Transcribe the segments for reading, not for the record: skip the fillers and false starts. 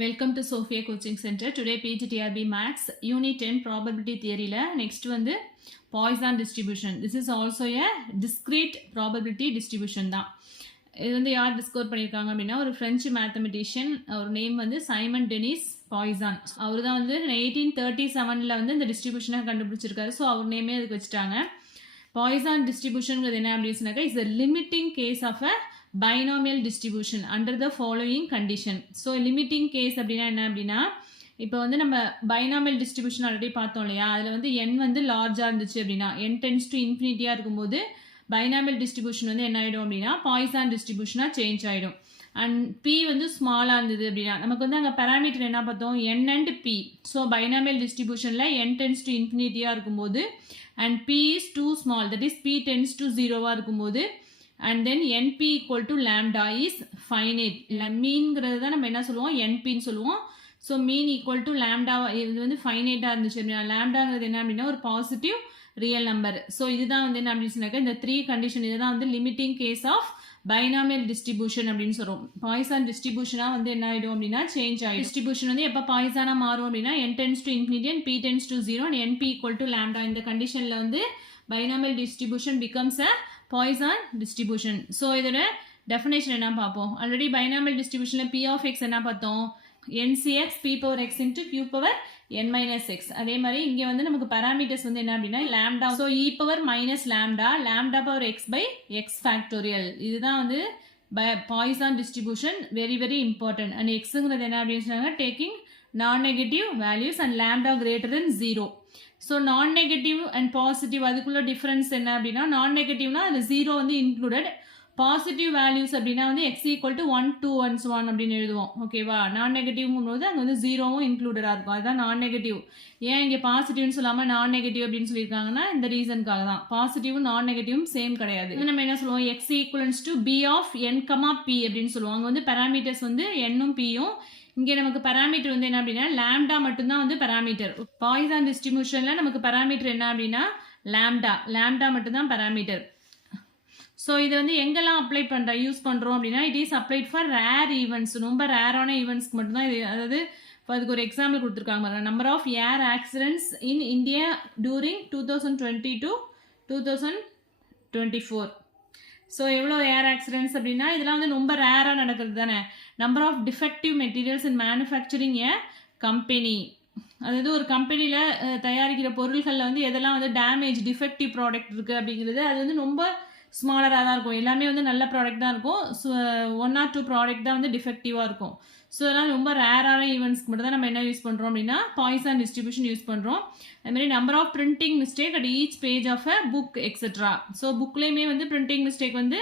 Welcome to Sophia Coaching Center. Today PGTRB Maths Unit 10 Probability Theory la next வந்து Poisson distribution. This is also a discrete probability distribution தான். இது வந்து யார் discover பண்ணியிருக்காங்க அப்படின்னா ஒரு ஃப்ரெஞ்சு மேத்தமெட்டிஷியன், அவர் name வந்து சைமன் டெனிஸ் பாய்சான். அவர் தான் வந்து 1837 வந்து இந்த டிஸ்ட்ரிபியூஷனை கண்டுபிடிச்சிருக்காரு. ஸோ அவர் நேமே அதுக்கு வச்சுட்டாங்க. பாய்சான் டிஸ்ட்ரிபியூஷனுங்கிறது என்ன அப்படின்னு சொன்னாக்கா is a limiting case of a binomial distribution under the following condition. So limiting case அப்படின்னா என்ன அப்படின்னா இப்போ வந்து நம்ம பைனாமியல் டிஸ்ட்ரிபியூஷன் ஆல்ரெடி பார்த்தோம் இல்லையா, அதில் வந்து n வந்து லார்ஜாக இருந்துச்சு அப்படின்னா n டென்ஸ் டு இன்ஃபினிட்டியாக இருக்கும்போது பைனாமியல் டிஸ்ட்ரிபியூஷன் வந்து என்ன ஆகிடும் அப்படின்னா பாய்சான் டிஸ்ட்ரிபியூஷனாக சேஞ்ச் ஆகிடும். அண்ட் p வந்து ஸ்மாலாக இருந்தது அப்படின்னா நமக்கு வந்து அங்கே பேராமீட்டர் என்ன பார்த்தோம் n and p. So binomial டிஸ்ட்ரிபியூஷனில் n டென்ஸ் டு இன்ஃபினிட்டியாக இருக்கும்போது and p is too small, that is p tends to ஜீரோவாக இருக்கும்போது and then np equal to lambda is finite. மீன்ங்கிறது தான் நம்ம என்ன சொல்லுவோம் npன்னு சொல்லுவோம். So mean equal to lambda இது வந்து ஃபைனைட்டாக இருந்துச்சு அப்படின்னா லேம்டாங்கிறது என்ன அப்படின்னா ஒரு பாசிட்டிவ் ரியல் நம்பர். ஸோ இதுதான் வந்து என்ன அப்படின்னு சொன்னாக்கா இந்த த்ரீ கண்டிஷன் இதுதான் வந்து limiting case of binomial distribution அப்படின்னு சொல்கிறோம். பாய்சான் டிஸ்ட்ரிபியூஷனாக வந்து என்ன ஆகிடும் அப்படின்னா சேஞ்ச் ஆகிடும். டிஸ்ட்ரிபியூஷன் வந்து எப்போ பாய்சானாக மாறும் அப்படின்னா n tends to infinity and p tends to zero and np equal to lambda. இந்த கண்டிஷனில் வந்து binomial distribution becomes a Poisson distribution. So இதோட டெஃபினேஷன் என்ன பார்ப்போம். ஆல்ரெடி பைனாமியல் டிஸ்ட்ரிபியூஷனில் p ஆஃப் எக்ஸ் என்ன பார்த்தோம், ncx p power x into q power n minus x. அதே மாதிரி இங்கே வந்து நமக்கு பேராமீட்டர்ஸ் வந்து என்ன அப்படின்னா lambda. So e power minus lambda lambda power x by x factorial. இதுதான் வந்து Poisson distribution. Very very important. And எக்ஸுங்கிறது என்ன அப்படின்னு சொன்னாங்க taking non negative values and lambda greater than zero. So non negative and positive அதுக்குள்ள difference என்ன அப்படின்னா நான் நெகட்டிவ்னா அது ஜீரோ வந்து இன்க்ளூடட், பாசிட்டிவ் வேல்யூஸ் அப்படின்னா வந்து எக்ஸ் ஈக்குவல் டு 1 2 1 1 அப்படின்னு எழுதுவோம். ஓகேவா, நான் நெகட்டிவ்ங்கும் போது அங்கே வந்து ஜீரோவும் இன்க்ளூடடாக இருக்கும். அதுதான் நான் நெகட்டிவ். ஏன் இங்கே பாசிட்டிவ்னு சொல்லாமல் நான் நெகட்டிவ் அப்படின்னு சொல்லியிருக்காங்கன்னா இந்த ரீசனுக்காக தான். பாசிட்டிவும் நான் நெகட்டிவும் சேம் கிடையாது. நம்ம என்ன சொல்லுவோம் x equivalence to p of n comma p அப்படின்னு சொல்லுவோம். அங்கே வந்து பேராமீட்டர்ஸ் வந்து என்னும் பியும். இங்கே நமக்கு பேராமீட்டர் வந்து என்ன அப்படின்னா லேம்டா மட்டும்தான் வந்து பேராமீட்டர். பாய்சான் டிஸ்ட்ரிபியூஷனில் நமக்கு பேராமீட்டர் என்ன அப்படின்னா லேம்டா மட்டும்தான் பேராமீட்டர். ஸோ இது வந்து எங்கெல்லாம் அப்ளை யூஸ் பண்ணுறோம் அப்படின்னா it is applied for rare events. ரொம்ப ரேரான ஈவெண்ட்ஸ்க்கு மட்டும்தான் இது. அதாவது இப்போ அதுக்கு ஒரு எக்ஸாம்பிள் கொடுத்துருக்காங்க பாருங்க. Number of air accidents in India during 2020 to 2024. So எவ்வளோ ஏர் ஆக்சிடென்ட்ஸ் அப்படின்னா இதெல்லாம் வந்து ரொம்ப ரேராக நடக்கிறது தானே. Number of defective materials in manufacturing a company. அதாவது ஒரு கம்பெனியில் தயாரிக்கிற பொருள்களில் வந்து எதெல்லாம் வந்து டேமேஜ் டிஃபெக்டிவ் ப்ராடக்ட் இருக்குது அப்படிங்கிறது அது வந்து ரொம்ப ஸ்மாலராக தான் இருக்கும். எல்லாமே வந்து நல்ல ப்ராடக்ட் தான் இருக்கும். ஸோ 1 or 2 ப்ராடக்ட் தான் வந்து டிஃபெக்டிவாக இருக்கும். ஸோ அதெல்லாம் ரொம்ப ரேரான ஈவெண்ட்ஸ்க்கு மட்டும் தான் நம்ம என்ன யூஸ் பண்ணுறோம் அப்படின்னா பாய்சான் டிஸ்ட்ரிபியூஷன் யூஸ் பண்ணுறோம். அதுமாதிரி number of printing mistake at each page of a book etcetera. So புக்லேயுமே வந்து பிரிண்டிங் மிஸ்டேக் வந்து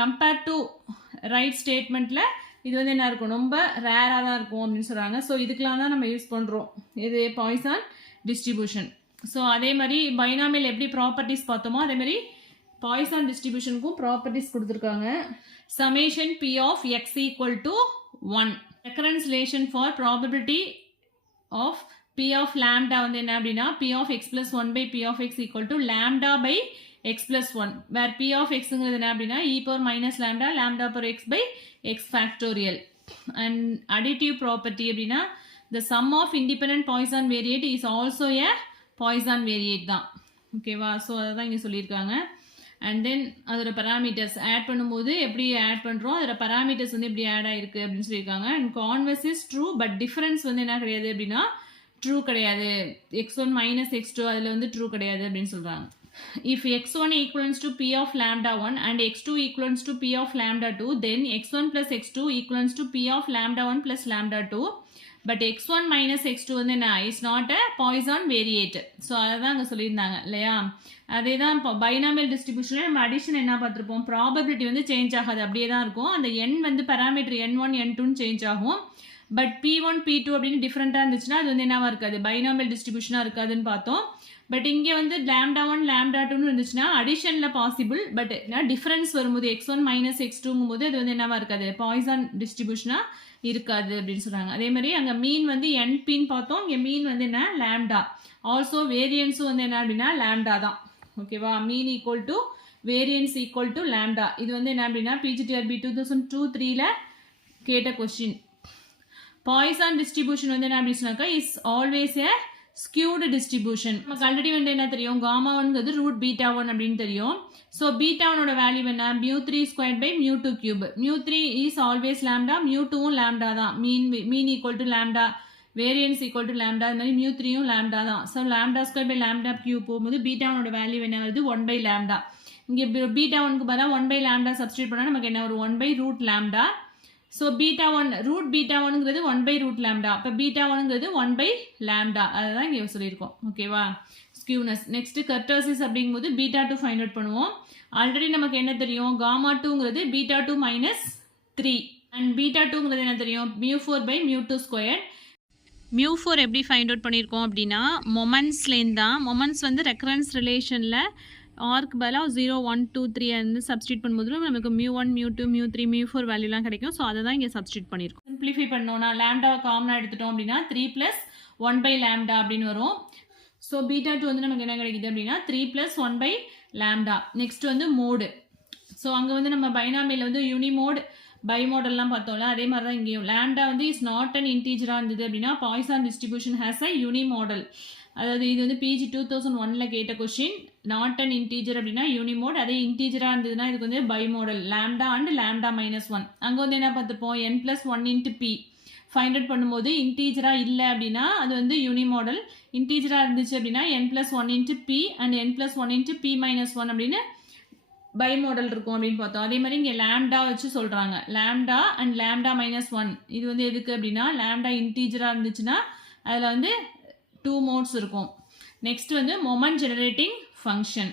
கம்பேர்ட் டு ரைட் ஸ்டேட்மெண்ட்டில் இது வந்து என்ன இருக்கும் ரொம்ப ரேராக தான் இருக்கும் அப்படின்னு சொல்கிறாங்க. ஸோ இதுக்கெலாம் தான் நம்ம யூஸ் பண்ணுறோம் இது பாய்சான் டிஸ்ட்ரிபியூஷன். ஸோ அதே மாதிரி பைனாமியல் எப்படி ப்ராப்பர்ட்டிஸ் பார்த்தோமோ அதேமாதிரி பாய்சான் டிஸ்ட்ரிபியூஷனுக்கும் ப்ராப்பர்ட்டிஸ் கொடுத்துருக்காங்க. Summation p of x equal to 1. Recurrence relation for probability of p of lambda வந்து என்ன அப்படின்னா p of x plus 1 by p of x equal to lambda by x plus 1 where p of எக்ஸுங்கிறது என்ன அப்படின்னா e power minus lambda lambda power x by x factorial. And additive property அப்படின்னா the sum of independent Poisson variate is also A Poisson வேரியேட் தான். ஓகேவா, so அதை தான் இங்கே சொல்லியிருக்காங்க. அண்ட் தென் அதோட பேராமீட்டர்ஸ் ஆட் பண்ணும்போது எப்படி ஆட் பண்ணுறோம், அதோட பேராமீட்டர்ஸ் வந்து எப்படி ஆட் ஆயிருக்கு அப்படின்னு சொல்லியிருக்காங்க. And converse is true but difference வந்து என்ன கிடையாது அப்படின்னா ட்ரூ கிடையாது. x1 மைனஸ் x2 அதில் வந்து ட்ரூ கிடையாது அப்படின்னு சொல்கிறாங்க. If x1 equals to p of lambda 1 and x2 equals to p of lambda 2, then x1 plus x2 equals to p of lambda 1 plus lambda 2. But x1 minus x2 வந்து என்ன is not a Poisson variate. So அதை தான் அங்கே சொல்லியிருந்தாங்க இல்லையா. அதே தான் இப்போ பைனாமியல் டிஸ்ட்ரிபியூஷனில் நம்ம அடிஷன் என்ன பார்த்துருப்போம், ப்ராபபிலிட்டி வந்து சேஞ்ச் ஆகாது, அப்படியே தான் இருக்கும். அந்த n வந்து பேராமீட்டர் n1 n2 சேஞ்ச் ஆகும். பட் p1 p2 அப்படின்னு டிஃப்ரெண்ட்டாக இருந்துச்சுன்னா அது வந்து என்னவா இருக்காது பைனாமியல் டிஸ்ட்ரிபியூஷனாக இருக்காதுன்னு பார்த்தோம். பட் இங்கே வந்து லேம்டா 1 லேம்டா 2 இருந்துச்சுன்னா அடிஷனில் பாசிபிள். பட் டிஃப்ரென்ஸ் வரும்போது x1 மைனஸ் x2ங்கும் போது அது வந்து என்னவா இருக்காது பாய்சான் டிஸ்ட்ரிபியூஷனாக இருக்காது அப்படின்னு சொல்கிறாங்க. அதே மாதிரி அங்கே மீன் வந்து என்பின்னு பார்த்தோம், இங்கே மீன் வந்து என்ன லேம்டா. ஆல்சோ வேரியன்ஸும் வந்து என்ன அப்படின்னா லேம்டா தான். ஓகேவா, மீன் equal to variance equal to lambda. இது வந்து என்ன அப்படின்னா PGTRB 2002-3ல கேட்ட கொஸ்டின். பாய்சான் டிஸ்ட்ரிபியூஷன் வந்து என்ன அப்படின்னு சொன்னாக்கா is always a skewed distribution. நமக்கு ஆல்ரெடி வந்து என்ன தெரியும், காமா ஒன்ங்கிறது ரூட் பீட்டா ஒன் அப்படின்னு தெரியும். ஸோ பீட்டா ஒனோட வேல்யூ என்ன, μ3 square by μ2 cube. μ3 is always lambda, μ2வும் லேம்டா தான். Mean equal to lambda, variance equal to lambda, அது மாதிரி μ3யும் லேம்டா தான். So lambda square by lambda cube போகும்போது பீட்டா ஒனோட வேல்யூ என்ன வருது, 1 பை லேம்டா. இங்கே பீட்டா ஒனுக்கு பதிலாக 1 பை லேம்டா சப்ஸ்டியூட் பண்ணால் நமக்கு என்ன ஒரு 1 by root lambda. So beta one root beta ஒனுங்கிறது 1 பை ரூட் லேம்டா. அப்போ பீட்டா ஒனுங்கிறது 1 பை லேம்டா. அதுதான் இங்கே சொல்லியிருக்கோம். ஓகேவா, ஸ்கியூனஸ். நெக்ஸ்ட் கர்டர்சிஸ் அப்படிங்கும்போது பீட்டா 2 ஃபைண்ட் அவுட் பண்ணுவோம். ஆல்ரெடி நமக்கு என்ன தெரியும், காமா 2ங்கிறது பீட்டா 2 மைனஸ் 3 அண்ட் பீட்டா 2ங்கிறது என்ன தெரியும், μ4 பை μ2 ஸ்கொயர். μ4 எப்படி ஃபைண்ட் அவுட் பண்ணியிருக்கோம் அப்படின்னா மொமெண்ட்ஸ்லேருந்து தான். மொமெண்ட்ஸ் வந்து ரெக்கரன்ஸ் ரிலேஷனில் ஆர்க்கு பதிலாக 0 1 2 3 வந்து சப்ஸ்டியூட் பண்ணும்போது நமக்கு μ1 μ2 μ3 μ4 வேல்யூலாம் கிடைக்கும். ஸோ அதை தான் இங்கே சப்ஸ்டியூட் பண்ணியிருக்கோம். சிம்பிளிஃபை பண்ணோம்னா லேம்டாவை காமனாக எடுத்துட்டோம் அப்படின்னா 3 ப்ளஸ் 1 பை லேம்டா அப்படின்னு வரும். ஸோ பீட்டா 2 வந்து நமக்கு என்ன கிடைக்குது அப்படின்னா 3 ப்ளஸ் 1 பை லேம்டா. நெக்ஸ்ட் வந்து மோடு. ஸோ அங்கே வந்து நம்ம பைனாமியில் வந்து யூனிமோட் பை மாடல்லாம் பார்த்தோம்ல, அதே மாதிரி தான் இங்கேயும் லேம்டா வந்து இஸ் நாட் அன் இன்டீஜராக இருந்தது அப்படின்னா Poisson distribution has a uni model. அதாவது இது வந்து பிஜி 2001 கேட்ட கொஸ்டின். நாட் அன் இன்டீஜர் அப்படின்னா யூனிமோட், அதே இன்டீஜராக இருந்ததுன்னா இதுக்கு வந்து by model lambda and lambda -1. அங்கே வந்து என்ன பார்த்துப்போம், n+1 into B find out பண்ணும்போது இன்டீஜராக இல்லை அப்படின்னா அது வந்து யூனி மாடல், இன்டீஜராக இருந்துச்சு அப்படின்னா n+1 into p and n+1 into p -1 அப்படின்னு பை மாடல் இருக்கும் அப்படின்னு பார்த்தோம். அதே மாதிரி இங்கே லேம்டா வச்சு சொல்கிறாங்க, லேம்டா அண்ட் லேம்டா -1. இது வந்து எதுக்கு அப்படின்னா லேம்டா இன்டீஜராக இருந்துச்சுன்னா அதில் வந்து 2 மோட்ஸ் இருக்கும். நெக்ஸ்ட் வந்து moment generating function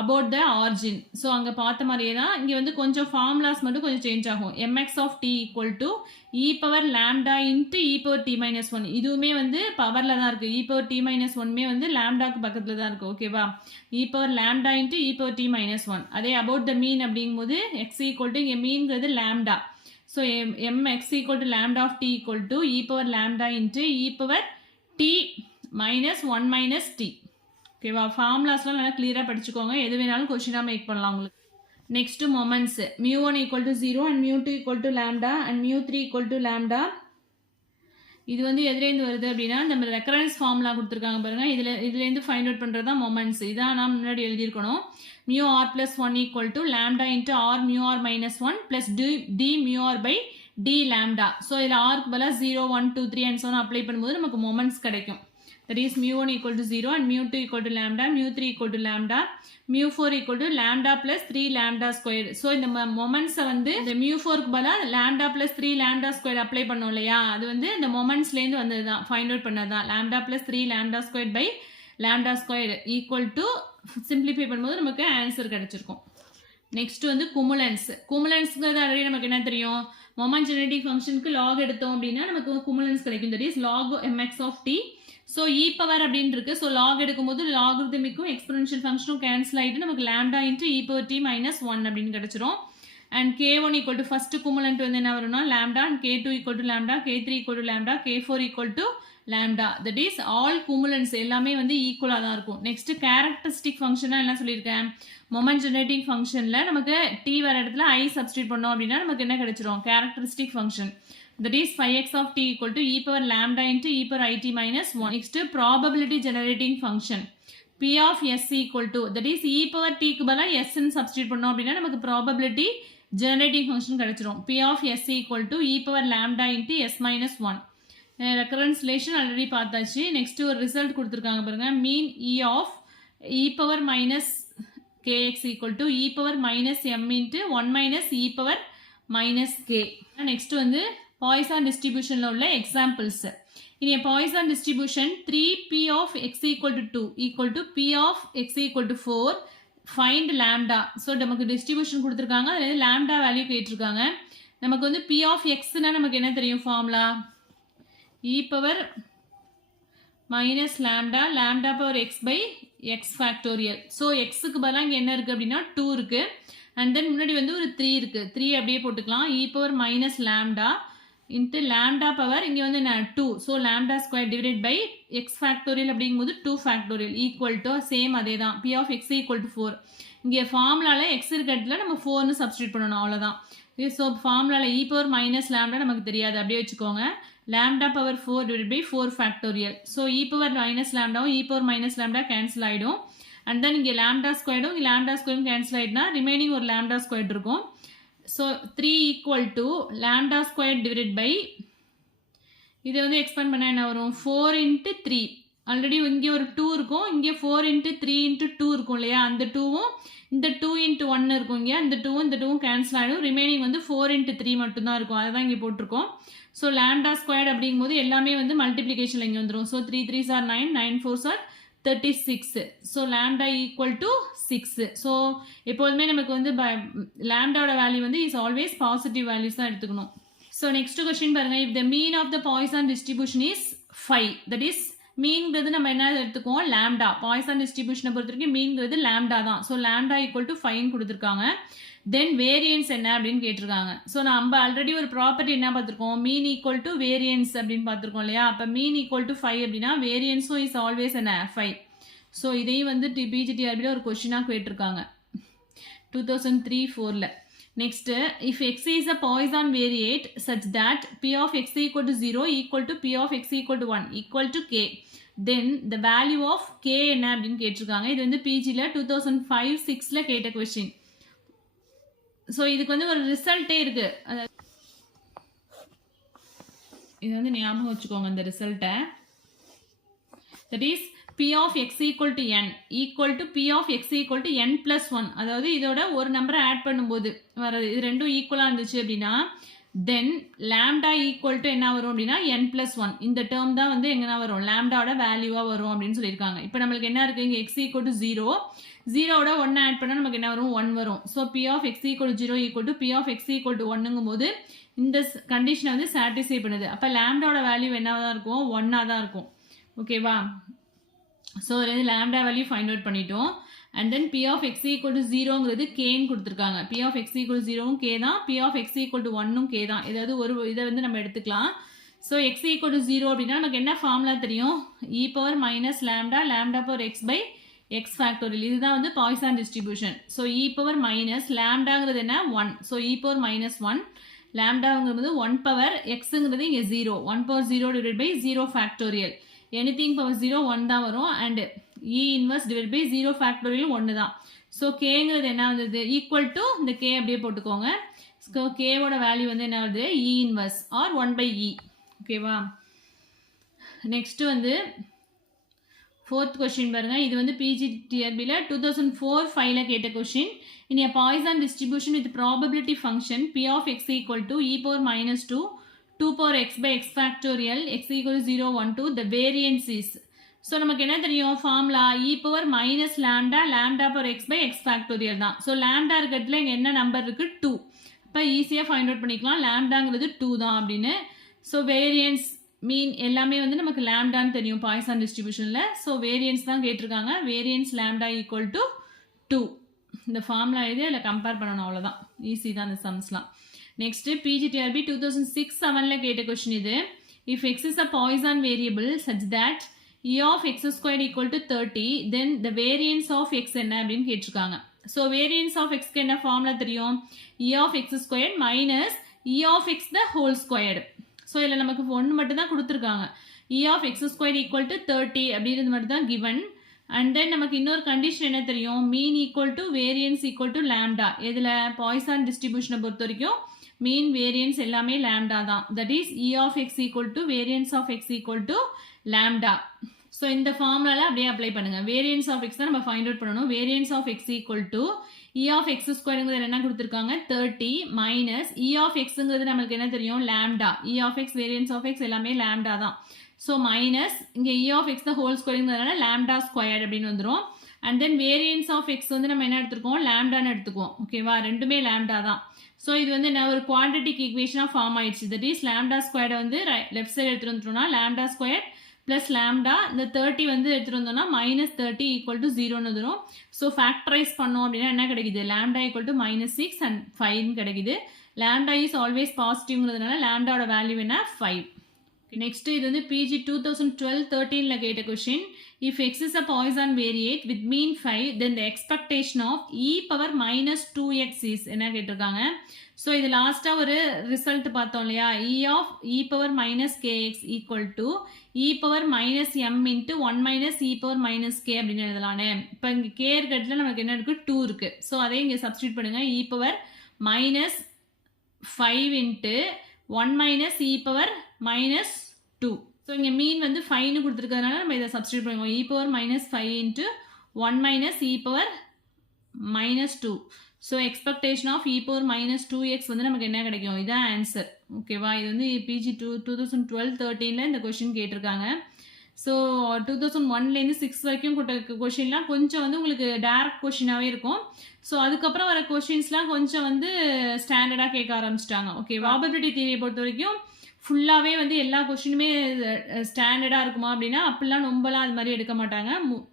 about the origin. So அங்கே பார்த்த மாதிரியே தான் இங்கே வந்து கொஞ்சம் ஃபார்முலாஸ் மட்டும் கொஞ்சம் சேஞ்ச் ஆகும். mx of t equal to e power lambda into e power t -1. இதுவுமே வந்து பவரில் தான் இருக்குது. இ பவர் டி -1மே வந்து லேம்டாக்கு பக்கத்தில் தான் இருக்குது. ஓகேவா, இ power lambda into e power t -1. அதே அபவுட் த மீன் அப்படிங்கும்போது எக்ஸ் ஈக்குவல் டு இங்கே மீன்கிறது lambda. So mx equal to lambda of t equal to e power lambda into e power t -1 minus t. ஓகேவா, ஃபார்முலாஸ்லாம் நல்லா கிளியராக படிச்சுக்கோங்க, எது வேணாலும் கொஸ்டினாக மேக் பண்ணலாம் உங்களுக்கு. Next moments μ1 equal to 0 and μ2 equal to lambda and μ3 equal to lambda. இது வந்து எதுலேருந்து வருது அப்படின்னா நம்ம ரெக்கரன்ஸ் ஃபார்முலா கொடுத்துருக்காங்க பாருங்கள், இதுலேருந்து ஃபைண்ட் அவுட் பண்ணுறது தான் மொமெண்ட்ஸ். இதான் நான் முன்னாடி எழுதியிருக்கணும். μr+1 equal to lambda into r μr -1 plus d μr by d lambda. So இதில் ஆர்க்கு பதிலாக 0 1 2 3 அண்ட் 7 அப்ளை பண்ணும்போது நமக்கு மொமெண்ட்ஸ் கிடைக்கும். That is μ1 equal to 0 and μ2 equal to lambda, μ3 equal to lambda, μ4 equal to lambda plus 3 lambda squared. So இந்த moments வந்து இந்த μ4க்கு பதிலாக lambda plus 3 lambda squared apply பண்ணோம் இல்லையா, அது வந்து இந்த மொமெண்ட்ஸ்லேருந்து வந்தது தான், ஃபைண்ட் அவுட் பண்ணது தான். lambda plus 3 lambda squared by lambda squared equal to simplify பண்ணும்போது நமக்கு ஆன்சர் கிடைச்சிருக்கும். நெக்ஸ்ட் வந்து குமுலன்ஸ். குமுலன்ஸ்ங்கிறது ஆல்ரெடி நமக்கு என்ன தெரியும், மொமெண்ட் ஜெனரேட்டிங் ஃபங்க்ஷனுக்கு லாக் எடுத்தோம் அப்படின்னா நமக்கு குமுலன்ஸ் கிடைக்கும். That is log mx of t. So e power அப்படின்னு இருக்கு. ஸோ லாக் எடுக்கும்போது லாகிரிதமிக்கும் எக்ஸ்பொனென்ஷியல் ஃபங்க்ஷனும் கேன்சல் ஆகிட்டு நமக்கு lambda into e power t -1 அப்படின்னு கிடச்சிரும். And k1 equal to first cumulant வந்து என்ன வரும்னா lambda, and k2 equal to lambda, k3 equal to lambda, k4 equal to lambda. That is all cumulants எல்லாமே வந்து ஈக்குவலாக தான் இருக்கும். நெக்ஸ்ட் கேரக்டரிஸ்டிக் ஃபங்க்ஷனாக என்ன சொல்லியிருக்கேன், மொமெண்ட் ஜெனரேட்டிங் ஃபங்க்ஷனில் நமக்கு டி வர இடத்துல ஐ சப்ஸ்டியூட் பண்ணோம் அப்படின்னா நமக்கு என்ன கிடைச்சிரும், characteristic function. That is 5x of t equal to e power lambda into e power it -1. Next probability generating function p of s equal to, that is e power t க்கு பதிலாக s ன்னு substitute பண்ணோம் அப்படின்னா நமக்கு probability generating function கிடைச்சிரும். p of s equal to e power lambda into s -1. Recurrence relation already பார்த்தாச்சு. Next ஒரு result கொடுத்துருக்காங்க பாருங்க, மீன் e of e power minus kx equal to e power minus m into 1 minus e power minus k. Next வந்து Poisson டிஸ்ட்ரிபியூஷனில் உள்ள examples. இனி Poisson distribution 3p of x equal to 2 equal to p of x equal to 4 find lambda. So நமக்கு distribution கொடுத்துருக்காங்க, அதில் lambda value கேட்டிருக்காங்க. நமக்கு வந்து p of xனா நமக்கு என்ன தெரியும் formula, e power minus lambda lambda power x by x factorial. So எக்ஸுக்கு பதிலாக இங்கே என்ன இருக்குது அப்படின்னா 2 இருக்குது, அண்ட் தென் முன்னாடி வந்து ஒரு 3 இருக்குது, 3 அப்படியே போட்டுக்கலாம். e power minus lambda into lambda power இங்கே வந்து நான் 2, so lambda square divided by x factorial அப்படிங்கும்போது 2 factorial equal to சேம் அதே தான், p of x equal to 4. இங்கே ஃபார்முலாவில் x இருக்க இடத்துல நம்ம 4ன்னு சப்ஸ்டியூட் பண்ணணும், அவ்வளோதான். ஸோ ஃபார்முலாவில் e power minus lambda நமக்கு தெரியாது, அப்படியே வச்சுக்கோங்க. lambda power 4 divided by 4 factorial. So e power minus lambda e power minus lambda cancel ஆயிடும். And then இங்கே lambda squared இங்கே lambda squared cancel ஆயிடுனா remaining ஒரு lambda squared இருக்கும். So 3 equal to lambda squared divided by இதை வந்து expand பண்ணா என்ன வரும் 4 into 3. ஆல்ரெடி இங்கே ஒரு 2 இருக்கும், இங்கே 4 into 3 into 2 இருக்கும் இல்லையா, அந்த 2வும் இந்த 2 into 1 இருக்கும், இங்கே அந்த 2வும் இந்த 2வும் கேன்சல் ஆகிடும், ரிமைனிங் வந்து 4 into 3 மட்டும்தான் இருக்கும், அதை தான் இங்கே போட்டிருக்கோம். ஸோ லேம்டா ஸ்கொயர்ட் அப்படிங்கும்போது எல்லாமே வந்து மல்டிப்ளிகேஷனில் இங்கே வந்துடும். So 3 3s are 9, 9 4s are 36. So lambda equal to 6. So எப்போதுமே நமக்கு வந்து லேம்டாவோட வேல்யூ வந்து இஸ் ஆல்வேஸ் பாசிட்டிவ் வேல்யூஸ் தான் எடுத்துக்கணும். ஸோ நெக்ஸ்ட் கொஸ்டின் பாருங்க, if the mean of the Poisson distribution is 5, that is மீன்கிறது நம்ம என்ன எடுத்துக்குவோம் லேம்டா. பாய்சான் டிஸ்ட்ரிபியூஷனை பொறுத்த வரைக்கும் மீன்கிறது லேம்டா தான். ஸோ லேம்டா ஈக்குவல் டு 5 கொடுத்துருக்காங்க. தென் வேரியன்ஸ் என்ன அப்படின்னு கேட்டிருக்காங்க. ஸோ நம்ம ஆல்ரெடி ஒரு ப்ராப்பர்ட்டி என்ன பார்த்துருக்கோம், மீன் ஈக்குவல் டு வேரியன்ஸ் அப்படின்னு பார்த்துருக்கோம் இல்லையா. அப்போ மீன் ஈக்குவல் டு 5 அப்படின்னா வேரியன்ஸும் இஸ் ஆல்வேஸ் என்ன 5. ஸோ இதையும் வந்து பிஜிடிஆர்பியில் ஒரு கொஸ்டினாக கேட்டிருக்காங்க 2003-4. Next, if x is a Poisson variate such that p of x equal to 0 equal to p of x equal to 1 equal to k, then the value of k என்ன அப்படின்னு கேட்டிருக்காங்க. இது வந்து பிஜியில் 2005-6 கேட்ட கொஸ்டின். ஸோ இதுக்கு வந்து ஒரு ரிசல்ட்டே இருக்கு, இது வந்து ஞாபகம் வச்சுக்கோங்க இந்த ரிசல்ட்டை. That is p of x equal to n equal to p of x equal to n plus 1. அதாவது இதோட ஒரு நம்பரை ஆட் பண்ணும்போது வரது, இது ரெண்டும் ஈக்குவலாக இருந்துச்சு அப்படின்னா தென் லேம்டா ஈக்குவல் டு என்ன வரும் அப்படின்னா n plus 1. இந்த டேர்ம் தான் வந்து எங்கன்னா வரும் லேம்டாவோட வேல்யூவாக வரும் அப்படின்னு சொல்லியிருக்காங்க. இப்போ நம்மளுக்கு என்ன இருக்குது, இங்கே x equal to 0, 0வோட 1 ஆட் பண்ணால் நமக்கு என்ன வரும் 1 வரும். So p of x equal to 0 equal to p of x equal to 1ங்கும் போது இந்த கண்டிஷனை வந்து சாட்டிஸ்ஃபை பண்ணுது. அப்போ லேம்டாவோட வேல்யூ என்னவாக தான் இருக்கும் 1ஆக தான் இருக்கும். ஓகேவா. ஸோ இது லேம்டா வேல்யூ ஃபைண்ட் அவுட் பண்ணிட்டோம். And then p of x equal to 0ங்கிறது கேன்னு கொடுத்துருக்காங்க. p of x equal to 0வும் கே தான், p of x equal to 1ம் கே தான். ஏதாவது ஒரு இதை வந்து நம்ம எடுத்துக்கலாம். ஸோ x equal to 0 அப்படின்னா நமக்கு என்ன ஃபார்முலா தெரியும், e power minus lambda lambda power x by x factorial. இதுதான் வந்து Poisson distribution. So e power minus lambdaங்கிறது என்ன 1. ஸோ e power minus 1, lambdaங்கிறது 1 power xங்கிறது இங்கே 0, 1 power 0 divided by 0 factorial. Anything power 0 1 தான் வரும். And e inverse divide by 0 factorial 1 தான். ஸோ கேங்கிறது என்ன வந்தது ஈக்குவல் டு இந்த கே அப்படியே போட்டுக்கோங்க. ஸோ கேவோட வேல்யூ வந்து என்ன வருது இ இன்வர்ஸ் ஆர் 1 by இ. ஓகேவா. நெக்ஸ்ட் வந்து 4th கொஸ்டின் பாருங்க, இது வந்து பிஜிடிஆர்பியில் 2004-5 கேட்ட question. In a Poisson distribution with probability function p of x equal to e power minus 2 2 power x by x factorial x equal to 0 1 2, the variance is. So நமக்கு என்ன தெரியும் formula e power minus lambda lambda power x by x factorial தான். So lambda இருக்கிறதுல இங்கே என்ன number இருக்குது 2. அப்போ ஈஸியாக ஃபைண்ட் அவுட் பண்ணிக்கலாம், lambdaங்கிறது 2 தான் அப்படின்னு. ஸோ வேரியன்ஸ் மீன் எல்லாமே வந்து நமக்கு லேம்டான்னு தெரியும் பாய்சான் டிஸ்ட்ரிபியூஷனில். ஸோ வேரியன்ஸ் தான் கேட்டிருக்காங்க. Variance lambda equal to 2. இந்த ஃபார்முலா எழுதி அதில் கம்பேர் பண்ணணும், அவ்வளோதான். ஈஸி தான் இந்த சம்ஸ்லாம். நெக்ஸ்ட் பிஜிடிஆர்பி 2006-7 கேட்ட கொஸ்டின் இது. If x is a Poisson variable such that e of x squared equal to 30, then the variance of x என்ன அப்படின்னு கேட்டிருக்காங்க. ஸோ வேரியன்ஸ் ஆஃப் எக்ஸ்க்கு என்ன ஃபார்முலா தெரியும், e of x squared minus e of x the whole squared. So இதில் நமக்கு 1 மட்டும் தான் கொடுத்துருக்காங்க. e of x squared equal to 30 அப்படின்றது மட்டும் தான் given. அண்ட் தென் நமக்கு இன்னொரு கண்டிஷன் என்ன தெரியும், mean equal to variance equal to lambda. இதில் பாய்சான் டிஸ்ட்ரிபியூஷனை பொறுத்த வரைக்கும் மீன் வேரியன்ஸ் எல்லாமே லேம்டா தான். That is e of x equal to variance of x equal to lambda. So இந்த ஃபார்முலாவில் அப்படியே அப்ளை பண்ணுங்கள். வேரியன்ஸ் ஆஃப் எக்ஸ் தான் நம்ம ஃபைண்ட் அவுட் பண்ணணும். Variance of x equal to e of x ஸ்கொயருங்கிறது என்ன கொடுத்துருக்காங்க 30 மைனஸ் இ ஆஃப் எக்ஸுங்கிறது நம்மளுக்கு என்ன தெரியும் lambda. E of x variance of x எல்லாமே லேம்டா தான். ஸோ மைனஸ் இங்கே இ ஆஃப் எக்ஸ் தான் ஹோல் ஸ்கொயருங்கிறதுனால லேம்டா ஸ்கொயர்ட் அப்படின்னு வந்துடும். And then variance of x வந்து நம்ம என்ன எடுத்துருக்கோம் லேம்டான்னு எடுத்துக்குவோம். ஓகேவா, ரெண்டுமே லேம்டா தான். ஸோ இது வந்து என்ன ஒரு குவாட்ரட்டிக் ஈக்குவேஷனாக ஃபார்ம் ஆயிடுச்சு. தட் இஸ் லேம்டா ஸ்கொயர்டை வந்து லெஃப்ட் சைடு எடுத்துகிட்டு வந்துட்டோம்னா லேம்டா ஸ்கொயர் ப்ளஸ் லேம்டா, இந்த 30 வந்து எடுத்துகிட்டு வந்தோம்னா மைனஸ் 30 ஈக்குவல் டு 0ன்னு வந்துடும். ஸோ ஃபேக்டரைஸ் பண்ணோம் அப்படின்னா என்ன கிடைக்குது, லேம்டா ஈக்குவல் டு -6 and 5 கிடைக்குது. லேம்டா இஸ் ஆல்வேஸ் பாசிட்டிவ்ங்கிறதுனால லேம்டாவோட வேல்யூ என்ன 5. நெக்ஸ்ட் இது வந்து பிஜி 2012-13ல கேட்ட question. If x is a Poisson variate with mean 5 then the expectation of e⁻−2x is என்ன கேட்டிருக்காங்க. ஸோ இது லாஸ்ட்டாக ஒரு ரிசல்ட் பார்த்தோம் இல்லையா, e⁻−kx ஈக்குவல் டு e⁻m×1−e⁻k அப்படின்னு எழுதலானே. இப்போ இங்கே கே இருக்கிறதுல நமக்கு என்ன இருக்குது, 2 இருக்குது. ஸோ அதே இங்கே சப்ஸ்டியூட் பண்ணுங்கள். e⁻−5×1−e⁻−2. ஸோ இங்கே மீன் வந்து 5ன்னு கொடுத்துருக்கிறதுனால நம்ம இதை சப்ஸ்டியூட் பண்ணுவோம். e⁻5×1−e⁻−2. So expectation of e⁻−2x வந்து நமக்கு என்ன கிடைக்கும், இதான் ஆன்சர். ஓகேவா, இது வந்து பிஜி 2012-13ல இந்த கொஷின் கேட்டிருக்காங்க. ஸோ 2001லேருந்து 6 வரைக்கும் கொஷின்லாம் கொஞ்சம் வந்து உங்களுக்கு டேரக்ட் கொஷினாகவே இருக்கும். ஸோ அதுக்கப்புறம் வர கொஷின்ஸ்லாம் கொஞ்சம் வந்து ஸ்டாண்டர்டாக கேட்க ஆரம்பிச்சிட்டாங்க. ஓகே, ப்ராபபிலிட்டி தியரியை பொறுத்த வரைக்கும் ஃபுல்லாகவே வந்து எல்லா கொஷினுமே ஸ்டாண்டர்டாக இருக்குமா அப்படின்னா அப்படிலாம் ரொம்பலாம் அது மாதிரி எடுக்க மாட்டாங்க.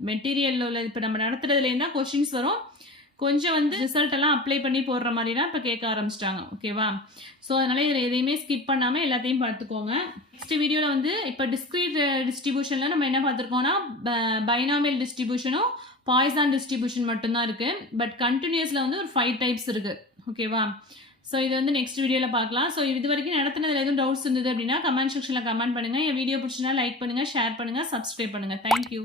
மெட்டீரியலில் உள்ள இப்போ நம்ம நடத்துறதுலேருந்து தான் கொஷின்ஸ் வரும். கொஞ்சம் வந்து ரிசல்ட் எல்லாம் அப்ளை பண்ணி போடுற மாதிரிலாம் இப்போ கேட்க ஆரம்பிச்சிட்டாங்க. ஓகேவா, ஸோ அதனால் இதில் எதையுமே ஸ்கிப் பண்ணாமல் எல்லாத்தையும் பார்த்துக்கோங்க. நெக்ஸ்ட் வீடியோவில் வந்து இப்போ டிஸ்க்ரீட் டிஸ்ட்ரிபியூஷனில் நம்ம என்ன பார்த்துருக்கோம்னா பைனாமியல் டிஸ்ட்ரிபியூஷனும் பாய்சான் டிஸ்ட்ரிபியூஷன் மட்டும்தான் இருக்குது. பட் கண்டினியூஸில் வந்து ஒரு 5 டைப்ஸ் இருக்குது. ஓகேவா, ஸோ இது வந்து நெக்ஸ்ட் வீடியோவில் பார்க்கலாம். ஸோ இது வரைக்கும் நடத்தினதில் எதுவும் டவுட்ஸ் இருந்தது அப்படின்னா கமெண்ட் செக்ஷனில் கமெண்ட் பண்ணுங்கள். என் வீடியோ பிடிச்சினா லைக் பண்ணுங்கள், ஷேர் பண்ணுங்கள், சப்ஸ்கிரைப் பண்ணுங்கள். தேங்க்யூ.